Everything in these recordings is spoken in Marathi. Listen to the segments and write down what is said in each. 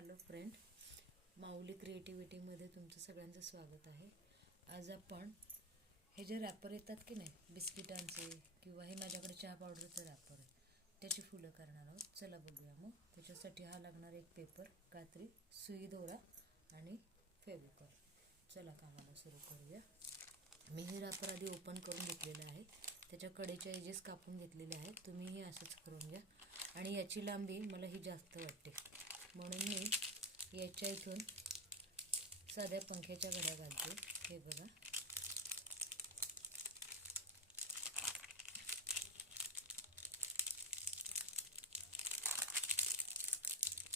हॅलो फ्रेंड, माऊली क्रिएटिव्हिटीमध्ये तुमचं सगळ्यांचं स्वागत आहे. आज आपण हे जे रॅपर येतात की नाही बिस्किटांचे, किंवा हे माझ्याकडे चहा पावडरचं रॅपर आहे, त्याची फुलं करणार आहोत. चला बघूया. मग त्याच्यासाठी हा लागणार एक पेपर, कात्री, सुई, दोरा आणि फेविकॉल. चला कामाला सुरू करूया. मी हे रॅपर आधी ओपन करून घेतलेलं आहे. त्याच्या कडेच्या एजेस कापून घेतलेले आहेत. तुम्हीही असंच करून घ्या. आणि याची लांबी मला ही जास्त वाटते, म्हणून मी याच्या इथून साध्या पंख्याच्या घड्या घालते. हे बघा,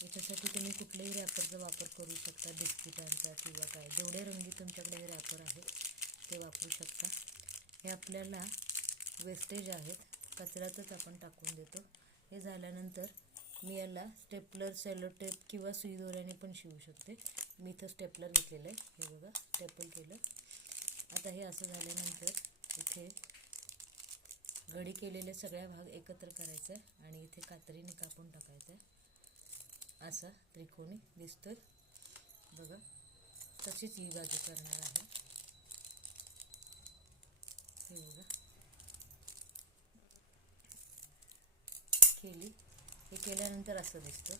याच्यासाठी तुम्ही कुठल्याही रॅपरचा वापर करू शकता, बिस्किटांचा किंवा काय, जेवढे रंगी तुमच्याकडे हे रॅपर आहेत ते वापरू शकता. हे आपल्याला वेस्टेज आहेत, कचऱ्यातच आपण टाकून देतो. हे झाल्यानंतर मी याला स्टेपलर, सेलो टेप किंवा सुई दोऱ्याने पण शिवू शकते. मी इथं स्टेपलर घेतलेलं आहे. हे बघा, स्टेपल केलं. आता हे असं झाल्यानंतर इथे घडी केलेले सगळ्या भाग एकत्र करायचा आहे आणि इथे कात्रीने कापून टाकायचं आहे. असा त्रिकोणी दिसतोय बघा. तशीच ही बाजू करणार आहे. हे बघा, केली. हे केल्यानंतर असं दिसतं.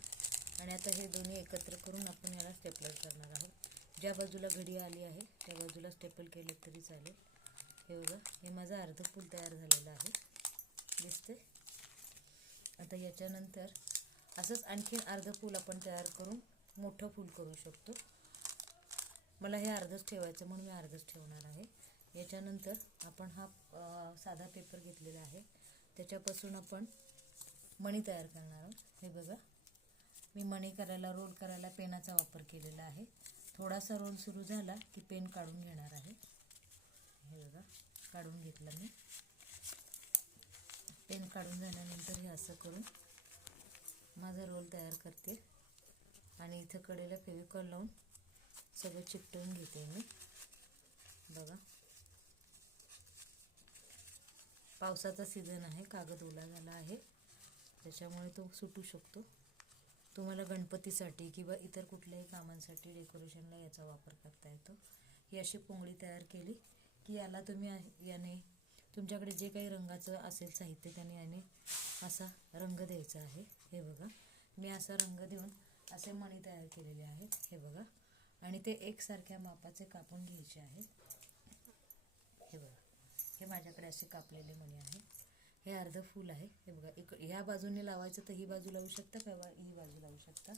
आणि आता हे दोन्ही एकत्र करून आपण याला स्टेपलर करणार आहोत. ज्या बाजूला घडी आली आहे त्या बाजूला स्टेपल केलं तरी चालेल. हे बघा, हे माझं अर्ध फूल तयार झालेलं आहे, दिसते. आता याच्यानंतर असंच आणखीन अर्ध फूल आपण तयार करून मोठं फूल करू शकतो. मला हे अर्धच ठेवायचं म्हणून मी अर्धच ठेवणार आहे. याच्यानंतर आपण हा साधा पेपर घेतलेला आहे, त्याच्यापासून आपण मणी तयार करणार आहोत. हे बघा, मी मणी करायला, रोल करायला पेनाचा वापर केलेला आहे. थोडासा रोल सुरू झाला की पेन काढून घेणार आहे. हे बघा, काढून घेतलं मी. पेन काढून झाल्यानंतर हे असं करून माझा रोल तयार करते आणि इथं कडेला फेविकॉल लावून सगळं चिकटवून घेते मी. बघा, पावसाचा सीझन आहे, कागद ओला झाला आहे, त्याच्यामुळे तो सुटू शकतो. तुम्हाला गणपतीसाठी किंवा इतर कुठल्याही कामांसाठी, डेकोरेशनला याचा वापर करता येतो. ही अशी पोंगळी तयार केली की याला तुम्ही याने तुमच्याकडे जे काही रंगाचं असेल साहित्य त्याने याने असा रंग द्यायचा आहे. हे बघा, मी असा रंग देऊन असे मणी तयार केलेले आहेत. हे बघा, आणि ते एकसारख्या मापाचे कापून घ्यायचे आहेत. हे बघा, हे माझ्याकडे असे कापलेले मणी आहेत. हे अर्ध फूल आहे. हे बघा, ह्या बाजूने लावायचं तर ही बाजू लावू शकता किंवा ही बाजू लावू शकता.